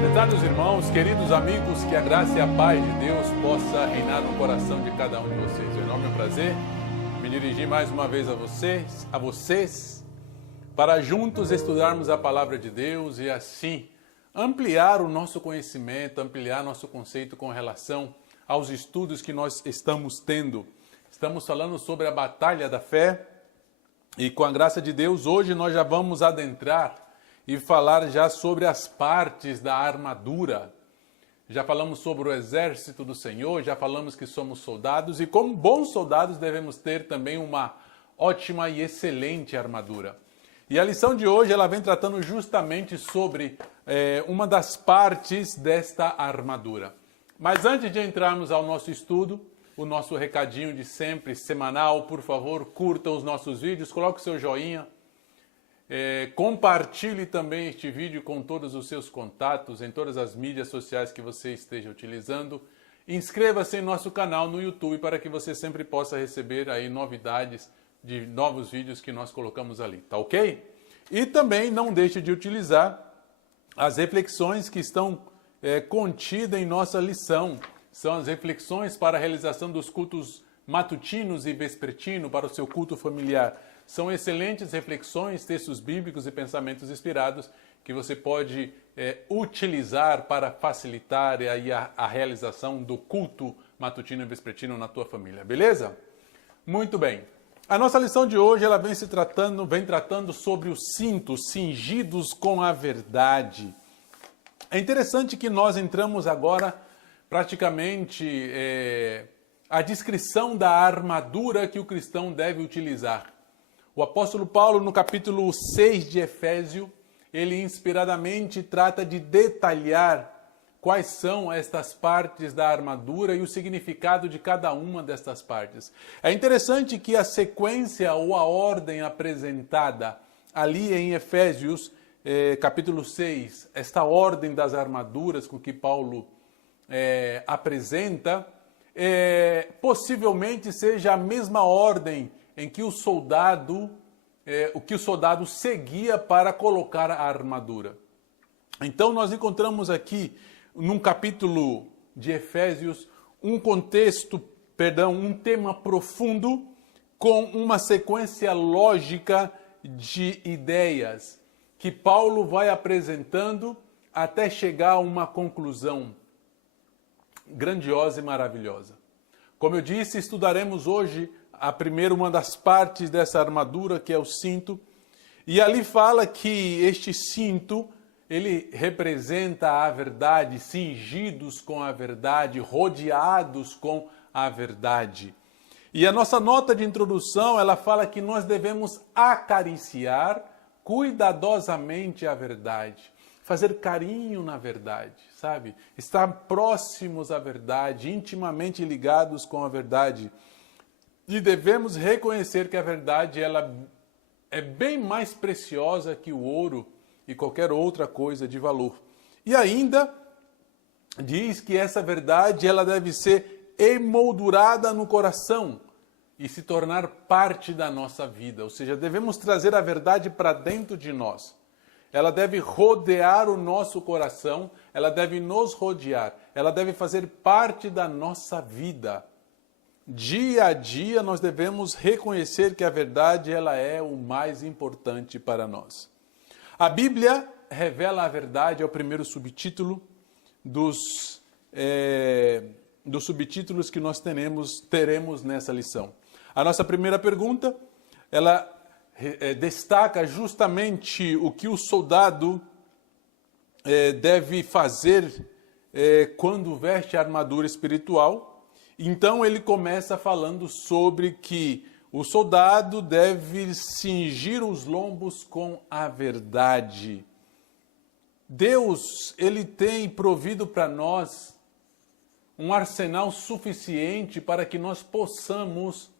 Prezados irmãos, queridos amigos, que a graça e a paz de Deus possa reinar no coração de cada um de vocês. É um enorme prazer me dirigir mais uma vez a vocês, para juntos estudarmos a palavra de Deus e assim ampliar o nosso conhecimento, ampliar nosso conceito com relação aos estudos que nós estamos tendo. Estamos falando sobre a batalha da fé e com a graça de Deus, hoje nós já vamos adentrar e falar já sobre as partes da armadura. Já falamos sobre o exército do Senhor, já falamos que somos soldados e como bons soldados devemos ter também uma ótima e excelente armadura. E a lição de hoje ela vem tratando justamente sobre uma das partes desta armadura. Mas antes de entrarmos ao nosso estudo, o nosso recadinho de sempre, semanal, por favor, curta os nossos vídeos, coloque o seu joinha, compartilhe também este vídeo com todos os seus contatos, em todas as mídias sociais que você esteja utilizando. Inscreva-se em nosso canal no YouTube para que você sempre possa receber aí novidades de novos vídeos que nós colocamos ali, tá ok? E também não deixe de utilizar as reflexões que estão contidas em nossa lição. São as reflexões para a realização dos cultos matutinos e vespertino para o seu culto familiar. São excelentes reflexões, textos bíblicos e pensamentos inspirados que você pode utilizar para facilitar aí a realização do culto matutino e vespertino na tua família, beleza? Muito bem. A nossa lição de hoje ela vem tratando sobre os cintos cingidos com a verdade. É interessante que nós entramos agora praticamente a descrição da armadura que o cristão deve utilizar. O apóstolo Paulo, no capítulo 6 de Efésios, ele inspiradamente trata de detalhar quais são estas partes da armadura e o significado de cada uma destas partes. É interessante que a sequência ou a ordem apresentada ali em Efésios, capítulo 6, esta ordem das armaduras com que Paulo apresenta, possivelmente seja a mesma ordem em que o soldado seguia para colocar a armadura. Então nós encontramos aqui, num capítulo de Efésios, um tema profundo com uma sequência lógica de ideias que Paulo vai apresentando até chegar a uma conclusão grandiosa e maravilhosa. Como eu disse, estudaremos hoje uma das partes dessa armadura, que é o cinto, e ali fala que este cinto, ele representa a verdade, cingidos com a verdade, rodeados com a verdade. E a nossa nota de introdução, ela fala que nós devemos acariciar cuidadosamente a verdade, fazer carinho na verdade, sabe? Estar próximos à verdade, intimamente ligados com a verdade. E devemos reconhecer que a verdade ela é bem mais preciosa que o ouro e qualquer outra coisa de valor. E ainda diz que essa verdade ela deve ser emoldurada no coração e se tornar parte da nossa vida. Ou seja, devemos trazer a verdade para dentro de nós. Ela deve rodear o nosso coração, ela deve nos rodear, ela deve fazer parte da nossa vida. Dia a dia nós devemos reconhecer que a verdade ela é o mais importante para nós. A Bíblia revela a verdade, é o primeiro subtítulo dos subtítulos que nós teremos nessa lição. A nossa primeira pergunta, ela destaca justamente o que o soldado deve fazer quando veste a armadura espiritual. Então ele começa falando sobre que o soldado deve cingir os lombos com a verdade. Deus, ele tem provido para nós um arsenal suficiente para que nós possamos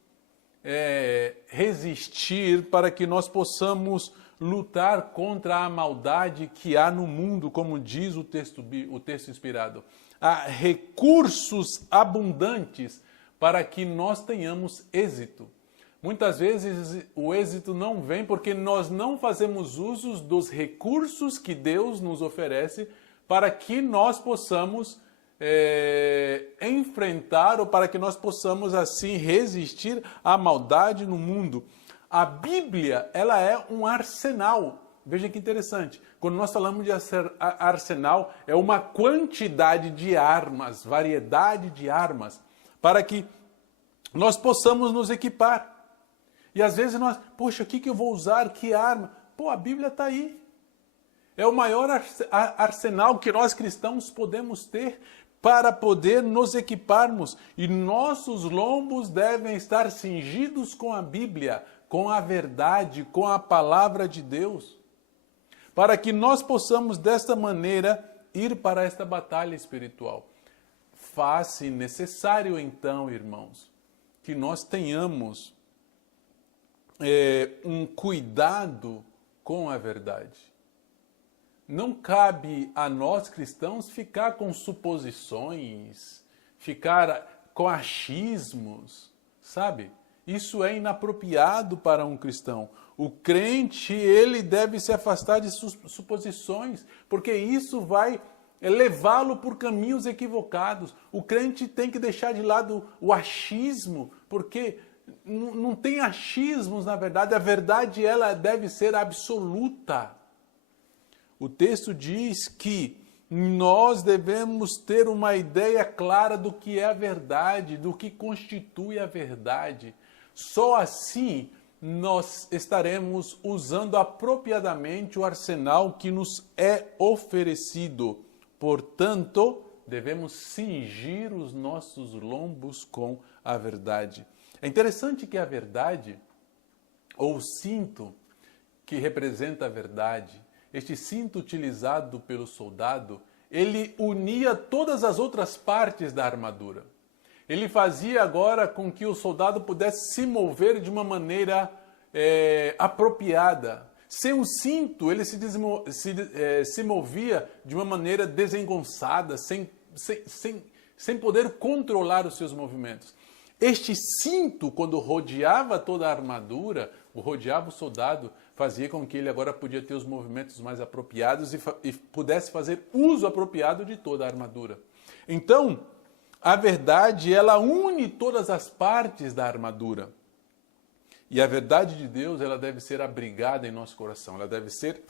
resistir, para que nós possamos lutar contra a maldade que há no mundo, como diz o texto inspirado. Há recursos abundantes para que nós tenhamos êxito. Muitas vezes o êxito não vem porque nós não fazemos uso dos recursos que Deus nos oferece para que nós possamos enfrentar, ou para que nós possamos assim resistir à maldade no mundo. A Bíblia, ela é um arsenal. Veja que interessante. Quando nós falamos de arsenal, é uma quantidade de armas, variedade de armas, para que nós possamos nos equipar. E às vezes nós, poxa, o que eu vou usar? Que arma? Pô, a Bíblia está aí. É o maior arsenal que nós cristãos podemos ter para poder nos equiparmos. E nossos lombos devem estar cingidos com a Bíblia, com a verdade, com a palavra de Deus, para que nós possamos desta maneira ir para esta batalha espiritual. Faz-se necessário então, irmãos, que nós tenhamos um cuidado com a verdade. Não cabe a nós cristãos ficar com suposições, ficar com achismos, sabe? Isso é inapropriado para um cristão. O crente, ele deve se afastar de suposições, porque isso vai levá-lo por caminhos equivocados. O crente tem que deixar de lado o achismo, porque não tem achismos na verdade. A verdade, ela deve ser absoluta. O texto diz que nós devemos ter uma ideia clara do que é a verdade, do que constitui a verdade. Só assim nós estaremos usando apropriadamente o arsenal que nos é oferecido. Portanto, devemos cingir os nossos lombos com a verdade. É interessante que a verdade, ou o cinto que representa a verdade, este cinto utilizado pelo soldado, ele unia todas as outras partes da armadura. Ele fazia agora com que o soldado pudesse se mover de uma maneira apropriada. Sem o cinto, ele se movia de uma maneira desengonçada, sem poder controlar os seus movimentos. Este cinto, quando rodeava toda a armadura, rodeava o soldado, fazia com que ele agora podia ter os movimentos mais apropriados e pudesse fazer uso apropriado de toda a armadura. Então, a verdade, ela une todas as partes da armadura. E a verdade de Deus, ela deve ser abrigada em nosso coração, ela deve ser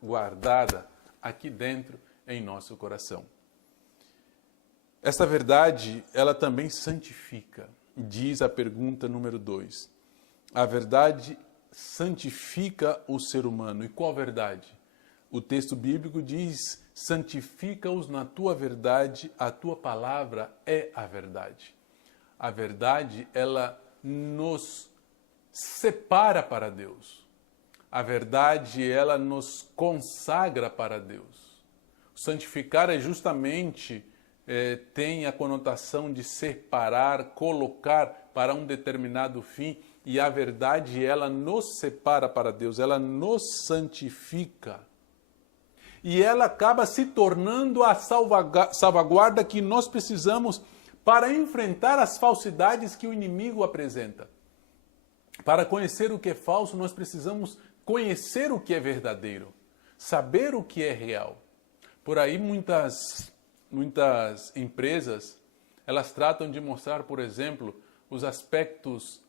guardada aqui dentro em nosso coração. Esta verdade, ela também santifica, diz a pergunta número 2. A verdade santifica o ser humano. E qual verdade? O texto bíblico diz: santifica-os na tua verdade, a tua palavra é a verdade. A verdade, ela nos separa para Deus. A verdade, ela nos consagra para Deus. O santificar é justamente, tem a conotação de separar, colocar para um determinado fim, e a verdade, ela nos separa para Deus, ela nos santifica. E ela acaba se tornando a salvaguarda que nós precisamos para enfrentar as falsidades que o inimigo apresenta. Para conhecer o que é falso, nós precisamos conhecer o que é verdadeiro, saber o que é real. Por aí muitas empresas, elas tratam de mostrar, por exemplo, os aspectos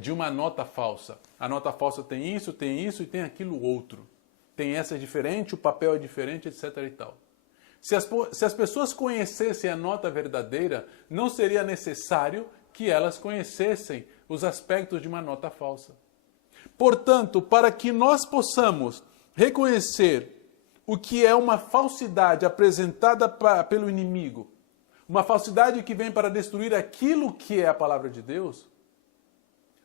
de uma nota falsa. A nota falsa tem isso e tem aquilo outro. Tem essa diferente, o papel é diferente, etc. e tal. Se as pessoas conhecessem a nota verdadeira, não seria necessário que elas conhecessem os aspectos de uma nota falsa. Portanto, para que nós possamos reconhecer o que é uma falsidade apresentada pelo inimigo, uma falsidade que vem para destruir aquilo que é a palavra de Deus,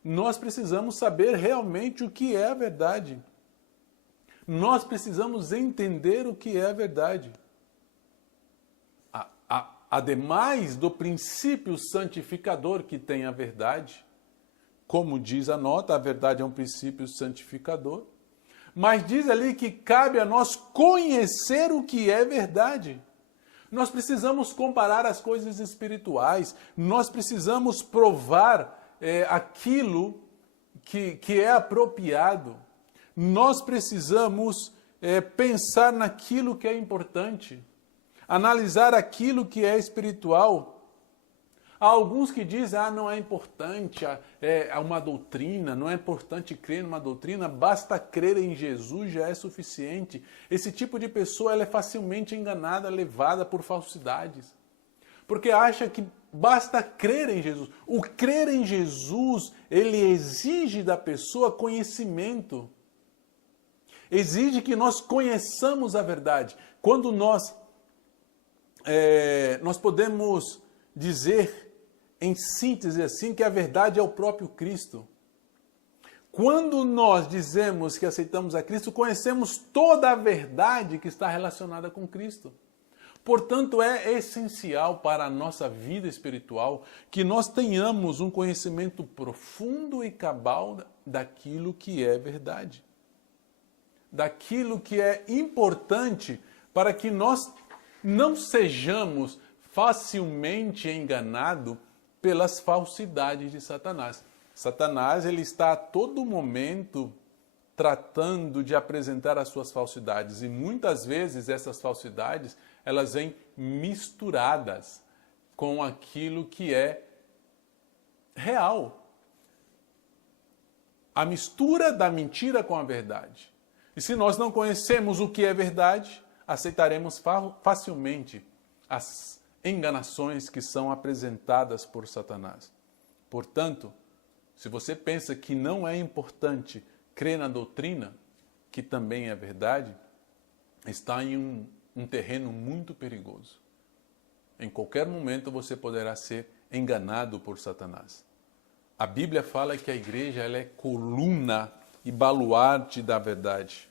nós precisamos saber realmente o que é a verdade. Nós precisamos entender o que é a verdade. Ademais do princípio santificador que tem a verdade, como diz a nota, a verdade é um princípio santificador, mas diz ali que cabe a nós conhecer o que é verdade. Nós precisamos comparar as coisas espirituais, nós precisamos provar aquilo que é apropriado, nós precisamos pensar naquilo que é importante, analisar aquilo que é espiritual. Há alguns que dizem, não é importante uma doutrina, não é importante crer numa doutrina, basta crer em Jesus, já é suficiente. Esse tipo de pessoa ela é facilmente enganada, levada por falsidades. Porque acha que basta crer em Jesus. O crer em Jesus, ele exige da pessoa conhecimento. Exige que nós conheçamos a verdade. Quando nós podemos dizer, em síntese assim, que a verdade é o próprio Cristo. Quando nós dizemos que aceitamos a Cristo, conhecemos toda a verdade que está relacionada com Cristo. Portanto, é essencial para a nossa vida espiritual que nós tenhamos um conhecimento profundo e cabal daquilo que é verdade. Daquilo que é importante para que nós não sejamos facilmente enganados pelas falsidades de Satanás. Satanás ele está a todo momento tratando de apresentar as suas falsidades e muitas vezes essas falsidades elas vêm misturadas com aquilo que é real. A mistura da mentira com a verdade. E se nós não conhecemos o que é verdade, aceitaremos facilmente as enganações que são apresentadas por Satanás. Portanto, se você pensa que não é importante crer na doutrina, que também é verdade, está em um terreno muito perigoso. Em qualquer momento você poderá ser enganado por Satanás. A Bíblia fala que a igreja ela é coluna e baluarte da verdade.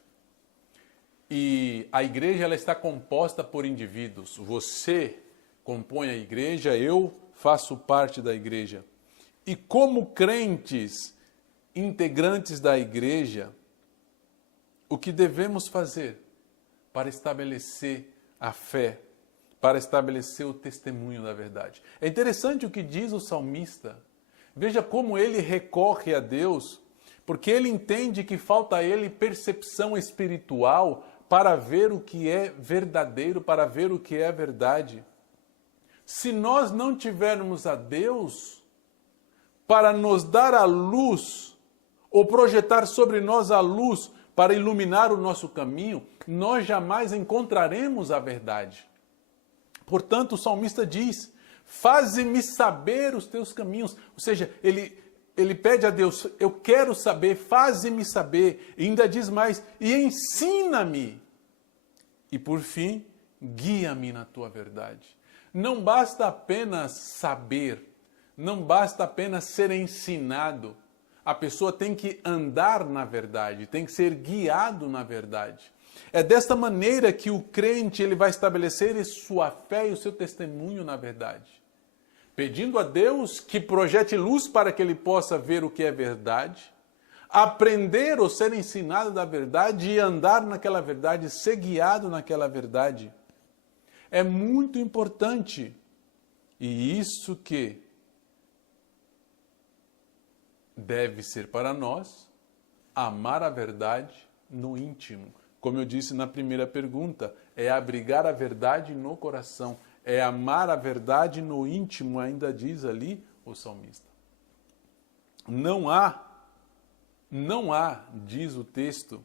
E a igreja ela está composta por indivíduos. Você compõe a igreja, eu faço parte da igreja. E como crentes, integrantes da igreja, o que devemos fazer para estabelecer a fé, para estabelecer o testemunho da verdade? É interessante o que diz o salmista. Veja como ele recorre a Deus, porque ele entende que falta a ele percepção espiritual para ver o que é verdadeiro, para ver o que é a verdade. Se nós não tivermos a Deus para nos dar a luz, ou projetar sobre nós a luz para iluminar o nosso caminho, nós jamais encontraremos a verdade. Portanto, o salmista diz, faze-me saber os teus caminhos. Ou seja, ele pede a Deus, eu quero saber, faze-me saber. E ainda diz mais, e ensina-me. E por fim, guia-me na tua verdade. Não basta apenas saber, não basta apenas ser ensinado. A pessoa tem que andar na verdade, tem que ser guiado na verdade. É desta maneira que o crente ele vai estabelecer sua fé e o seu testemunho na verdade. Pedindo a Deus que projete luz para que ele possa ver o que é verdade, aprender ou ser ensinado da verdade e andar naquela verdade, ser guiado naquela verdade. É muito importante. E isso que deve ser para nós amar a verdade no íntimo. Como eu disse na primeira pergunta, é abrigar a verdade no coração, é amar a verdade no íntimo, ainda diz ali o salmista. Não há, diz o texto,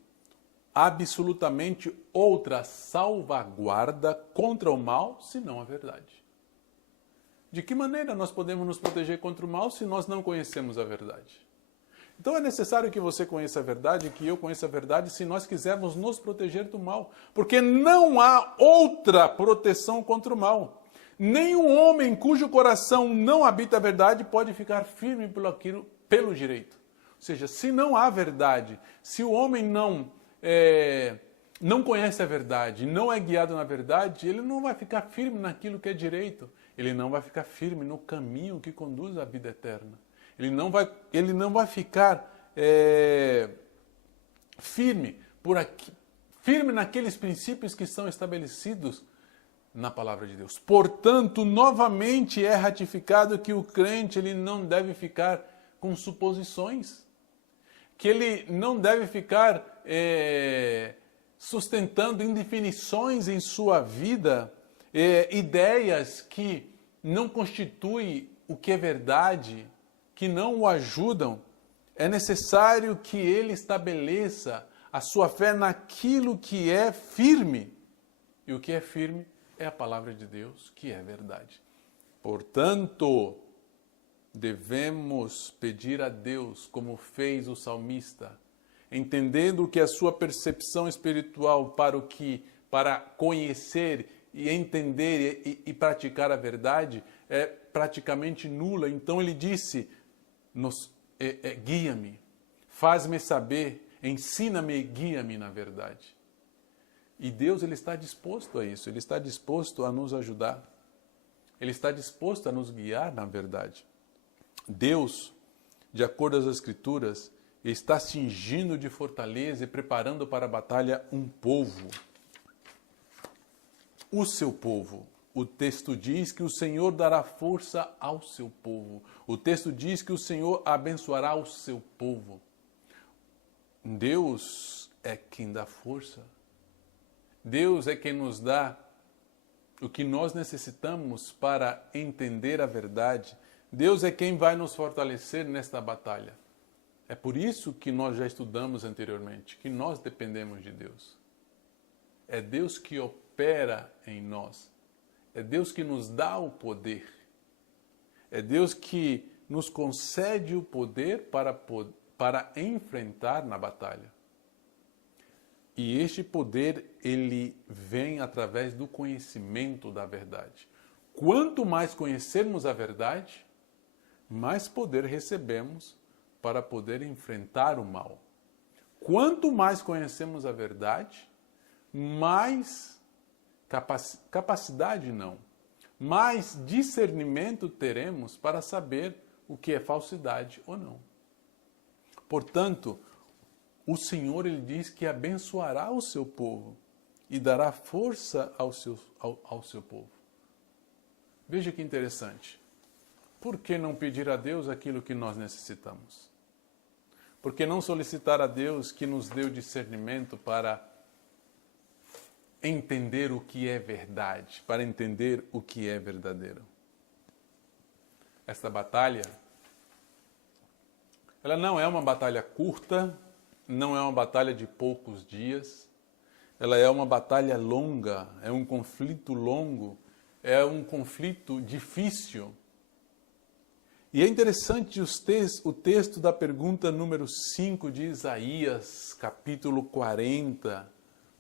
absolutamente outra salvaguarda contra o mal, senão a verdade. De que maneira nós podemos nos proteger contra o mal se nós não conhecemos a verdade? Então é necessário que você conheça a verdade, que eu conheça a verdade, se nós quisermos nos proteger do mal. Porque não há outra proteção contra o mal. Nenhum homem cujo coração não habita a verdade pode ficar firme pelo direito. Ou seja, se não há verdade, se o homem não conhece a verdade, não é guiado na verdade, ele não vai ficar firme naquilo que é direito. Ele não vai ficar firme no caminho que conduz à vida eterna. Ele não vai ficar firme naqueles princípios que são estabelecidos na palavra de Deus. Portanto, novamente é ratificado que o crente ele não deve ficar com suposições, que ele não deve ficar sustentando indefinições em sua vida, ideias que não constituem o que é verdade, que não o ajudam. É necessário que ele estabeleça a sua fé naquilo que é firme. E o que é firme é a palavra de Deus, que é verdade. Portanto, devemos pedir a Deus, como fez o salmista, entendendo que a sua percepção espiritual para conhecer e entender e praticar a verdade é praticamente nula. Então ele disse, guia-me, faz-me saber, ensina-me e guia-me na verdade. E Deus ele está disposto a isso, Ele está disposto a nos ajudar. Ele está disposto a nos guiar na verdade. Deus, de acordo às Escrituras, está cingindo de fortaleza e preparando para a batalha um povo. O seu povo. O texto diz que o Senhor dará força ao seu povo. O texto diz que o Senhor abençoará o seu povo. Deus é quem dá força. Deus é quem nos dá o que nós necessitamos para entender a verdade. Deus é quem vai nos fortalecer nesta batalha. É por isso que nós já estudamos anteriormente, que nós dependemos de Deus. É Deus que opera em nós. É Deus que nos dá o poder. É Deus que nos concede o poder para enfrentar na batalha. E este poder, ele vem através do conhecimento da verdade. Quanto mais conhecermos a verdade, mais poder recebemos para poder enfrentar o mal. Quanto mais conhecemos a verdade, mais mais discernimento teremos para saber o que é falsidade ou não. Portanto, o Senhor ele diz que abençoará o seu povo e dará força ao seu povo. Veja que interessante. Por que não pedir a Deus aquilo que nós necessitamos? Por que não solicitar a Deus que nos dê o discernimento para entender o que é verdade, para entender o que é verdadeiro? Esta batalha, ela não é uma batalha curta, não é uma batalha de poucos dias, ela é uma batalha longa, é um conflito longo, é um conflito difícil. E é interessante o texto da pergunta número 5 de Isaías, capítulo 40,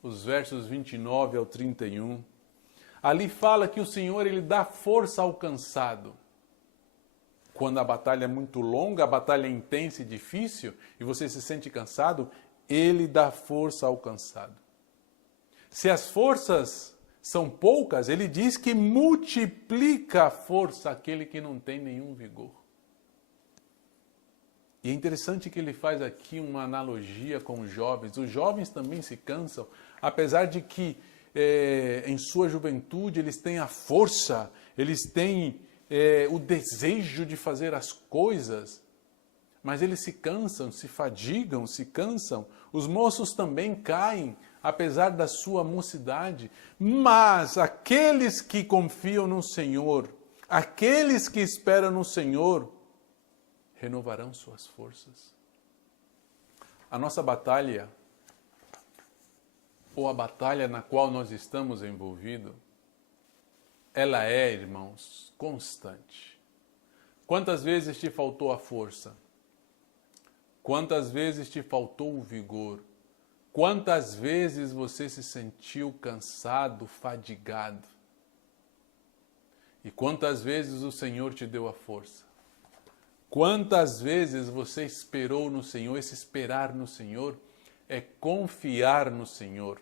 os versos 29 ao 31. Ali fala que o Senhor ele dá força ao cansado. Quando a batalha é muito longa, a batalha é intensa e difícil, e você se sente cansado, ele dá força ao cansado. Se as forças são poucas, ele diz que multiplica a força àquele que não tem nenhum vigor. E é interessante que ele faz aqui uma analogia com os jovens. Os jovens também se cansam, apesar de que em sua juventude eles têm a força, eles têm o desejo de fazer as coisas, mas eles se cansam, se fadigam, se cansam. Os moços também caem, apesar da sua mocidade, mas aqueles que confiam no Senhor, aqueles que esperam no Senhor, renovarão suas forças. A nossa batalha, ou a batalha na qual nós estamos envolvidos, ela é, irmãos, constante. Quantas vezes te faltou a força? Quantas vezes te faltou o vigor? Quantas vezes você se sentiu cansado, fadigado? E quantas vezes o Senhor te deu a força? Quantas vezes você esperou no Senhor? Esse esperar no Senhor é confiar no Senhor,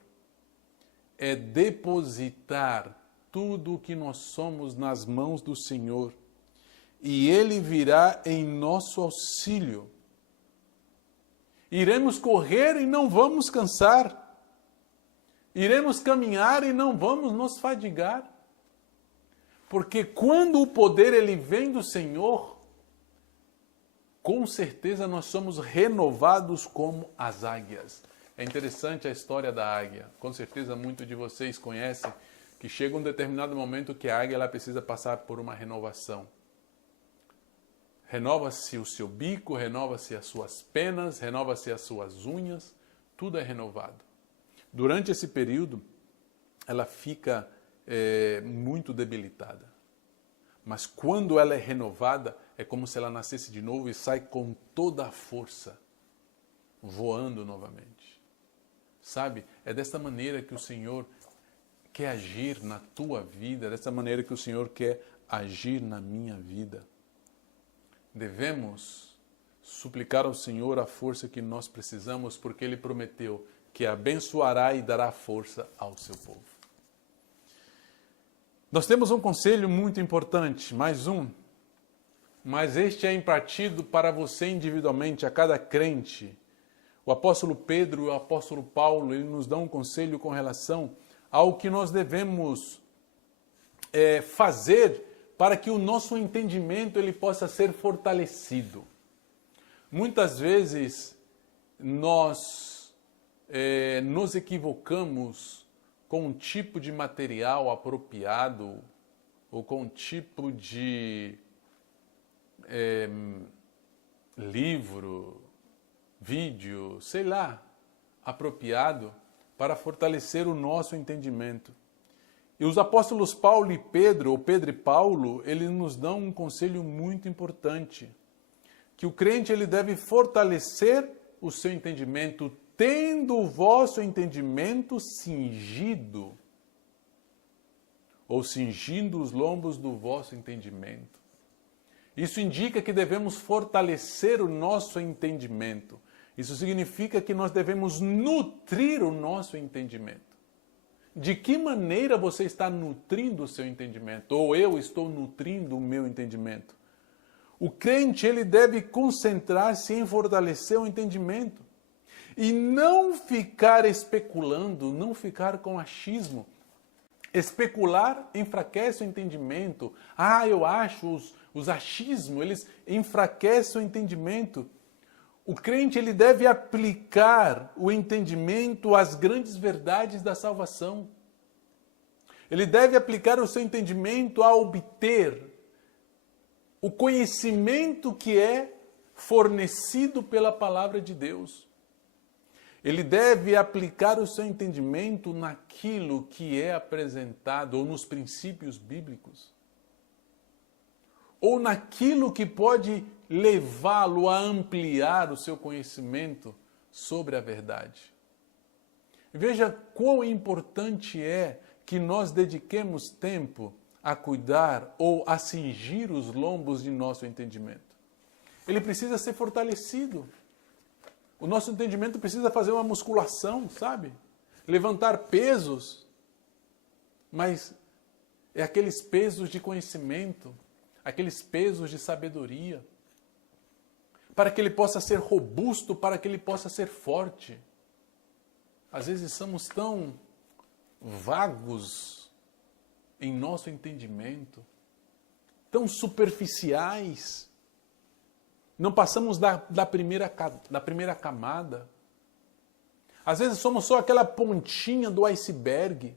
é depositar tudo o que nós somos nas mãos do Senhor. e Ele virá em nosso auxílio. Iremos correr e não vamos cansar. Iremos caminhar e não vamos nos fadigar. Porque quando o poder ele vem do Senhor, com certeza nós somos renovados como as águias. É interessante a história da águia. Com certeza muitos de vocês conhecem que chega um determinado momento que a águia ela precisa passar por uma renovação. Renova-se o seu bico, renova-se as suas penas, renova-se as suas unhas, tudo é renovado. Durante esse período, ela fica muito debilitada. Mas quando ela é renovada, é como se ela nascesse de novo e sai com toda a força, voando novamente. Sabe? É desta maneira que o Senhor quer agir na tua vida, é desta maneira que o Senhor quer agir na minha vida. Devemos suplicar ao Senhor a força que nós precisamos, porque Ele prometeu que abençoará e dará força ao seu povo. Nós temos um conselho muito importante, mais um, mas este é impartido para você individualmente, a cada crente. O apóstolo Pedro e o apóstolo Paulo, eles nos dão um conselho com relação ao que nós devemos fazer para que o nosso entendimento ele possa ser fortalecido. Muitas vezes nós nos equivocamos com um tipo de material apropriado ou com um tipo de livro, vídeo, sei lá, apropriado para fortalecer o nosso entendimento. E os apóstolos Paulo e Pedro, ou Pedro e Paulo, eles nos dão um conselho muito importante, que o crente ele deve fortalecer o seu entendimento, tendo o vosso entendimento cingido, ou cingindo os lombos do vosso entendimento. Isso indica que devemos fortalecer o nosso entendimento. Isso significa que nós devemos nutrir o nosso entendimento. De que maneira você está nutrindo o seu entendimento? Ou eu estou nutrindo o meu entendimento? O crente ele deve concentrar-se em fortalecer o entendimento. E não ficar especulando, não ficar com achismo. Especular enfraquece o entendimento. Eu acho, os achismos, eles enfraquecem o entendimento. O crente ele deve aplicar o entendimento às grandes verdades da salvação. Ele deve aplicar o seu entendimento a obter o conhecimento que é fornecido pela palavra de Deus. Ele deve aplicar o seu entendimento naquilo que é apresentado, ou nos princípios bíblicos, ou naquilo que pode levá-lo a ampliar o seu conhecimento sobre a verdade. Veja quão importante é que nós dediquemos tempo a cuidar ou a cingir os lombos de nosso entendimento. Ele precisa ser fortalecido. O nosso entendimento precisa fazer uma musculação, sabe? Levantar pesos, mas é aqueles pesos de conhecimento, aqueles pesos de sabedoria, para que ele possa ser robusto, para que ele possa ser forte. Às vezes somos tão vagos em nosso entendimento, tão superficiais, não passamos da primeira camada. Às vezes somos só aquela pontinha do iceberg.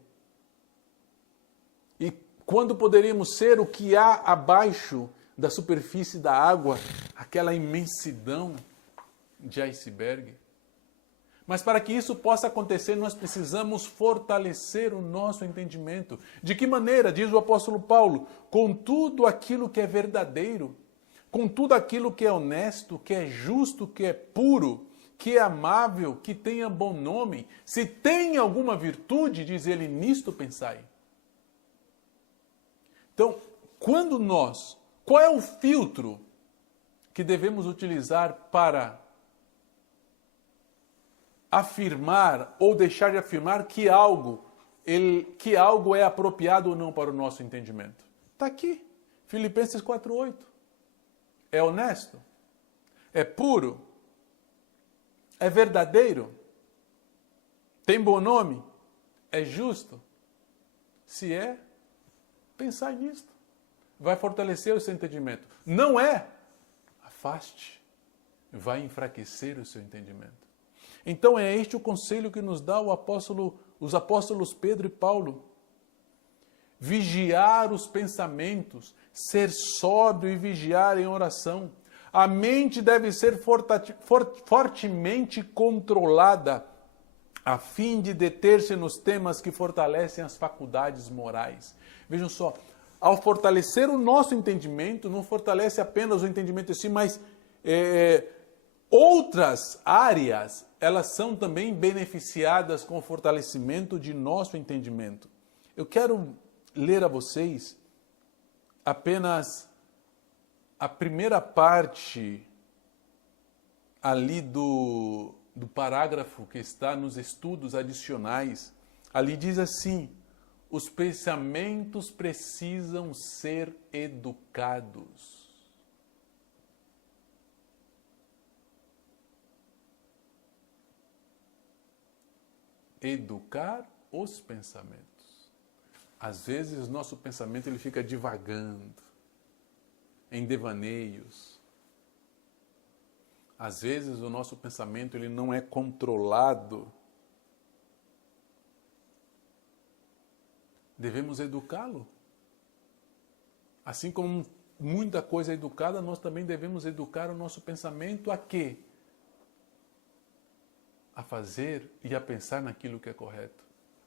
E quando poderíamos ser o que há abaixo da superfície da água, aquela imensidão de iceberg. Mas para que isso possa acontecer, nós precisamos fortalecer o nosso entendimento. De que maneira? Diz o apóstolo Paulo, com tudo aquilo que é verdadeiro, com tudo aquilo que é honesto, que é justo, que é puro, que é amável, que tenha bom nome, se tem alguma virtude, diz ele, nisto pensai. Então, qual é o filtro que devemos utilizar para afirmar ou deixar de afirmar que algo é apropriado ou não para o nosso entendimento? Está aqui, Filipenses 4:8. É honesto? É puro? É verdadeiro? Tem bom nome? É justo? Se é, pensar nisto. Vai fortalecer o seu entendimento. Não é? Afaste. Vai enfraquecer o seu entendimento. Então é este o conselho que nos dá os apóstolos Pedro e Paulo. Vigiar os pensamentos, ser sóbrio e vigiar em oração. A mente deve ser fortemente controlada, a fim de deter-se nos temas que fortalecem as faculdades morais. Vejam só, ao fortalecer o nosso entendimento, não fortalece apenas o entendimento em si, mas outras áreas, elas são também beneficiadas com o fortalecimento de nosso entendimento. Eu quero ler a vocês apenas a primeira parte ali do parágrafo que está nos estudos adicionais. Ali diz assim: os pensamentos precisam ser educados. Educar os pensamentos. Às vezes, nosso pensamento ele fica divagando, em devaneios. Às vezes, o nosso pensamento ele não é controlado. Devemos educá-lo. Assim como muita coisa é educada, nós também devemos educar o nosso pensamento a quê? A fazer e a pensar naquilo que é correto.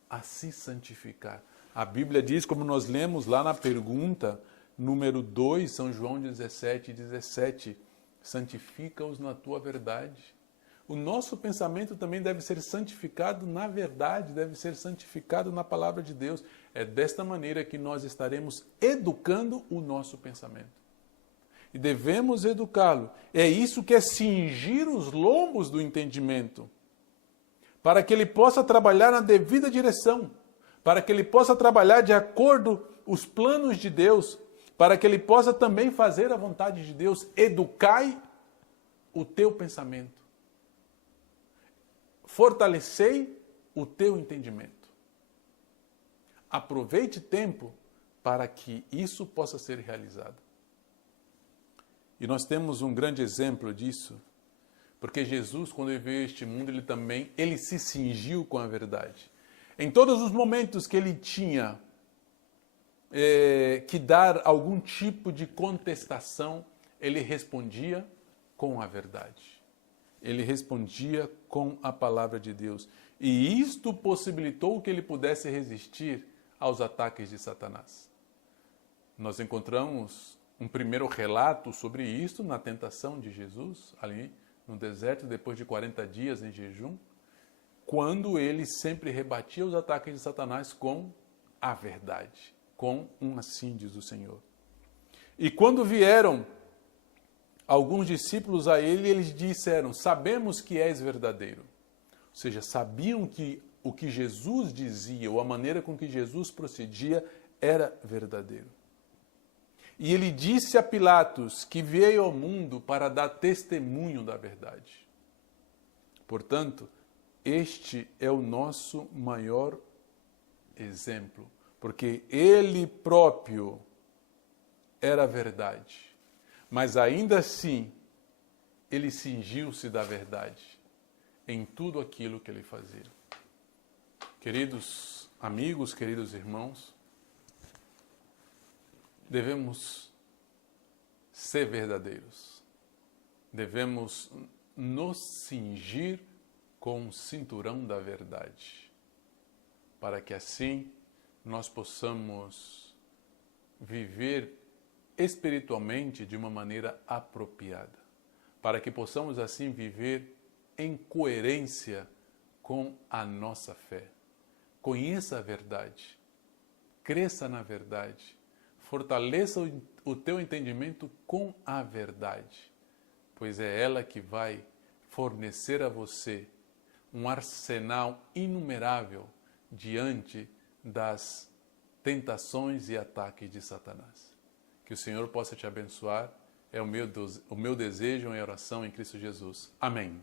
A se santificar. A Bíblia diz, como nós lemos lá na pergunta número 2, São João 17:17, santifica-os na tua verdade. O nosso pensamento também deve ser santificado na verdade, deve ser santificado na palavra de Deus. É desta maneira que nós estaremos educando o nosso pensamento. E devemos educá-lo. É isso que é cingir os lombos do entendimento, para que ele possa trabalhar na devida direção, para que ele possa trabalhar de acordo com os planos de Deus, para que ele possa também fazer a vontade de Deus. Educai o teu pensamento. Fortalecei o teu entendimento. Aproveite tempo para que isso possa ser realizado. E nós temos um grande exemplo disso, porque Jesus, quando ele veio a este mundo, ele se cingiu com a verdade. Em todos os momentos que ele tinha que dar algum tipo de contestação, ele respondia com a verdade. Ele respondia com a palavra de Deus. E isto possibilitou que ele pudesse resistir aos ataques de Satanás. Nós encontramos um primeiro relato sobre isto na tentação de Jesus, ali no deserto, depois de 40 dias em jejum, quando ele sempre rebatia os ataques de Satanás com a verdade, com um assim diz o Senhor. E quando vieram alguns discípulos a ele, eles disseram: sabemos que és verdadeiro. Ou seja, sabiam que o que Jesus dizia, ou a maneira com que Jesus procedia, era verdadeiro. E ele disse a Pilatos que veio ao mundo para dar testemunho da verdade. Portanto, este é o nosso maior exemplo, porque ele próprio era a verdade, mas ainda assim ele cingiu-se da verdade em tudo aquilo que ele fazia. Queridos amigos, queridos irmãos, devemos ser verdadeiros, devemos nos cingir com o cinturão da verdade, para que assim nós possamos viver espiritualmente de uma maneira apropriada, para que possamos assim viver em coerência com a nossa fé. Conheça a verdade, cresça na verdade, fortaleça o teu entendimento com a verdade, pois é ela que vai fornecer a você um arsenal inumerável diante das tentações e ataques de Satanás. Que o Senhor possa te abençoar. é o meu desejo em oração em Cristo Jesus. Amém.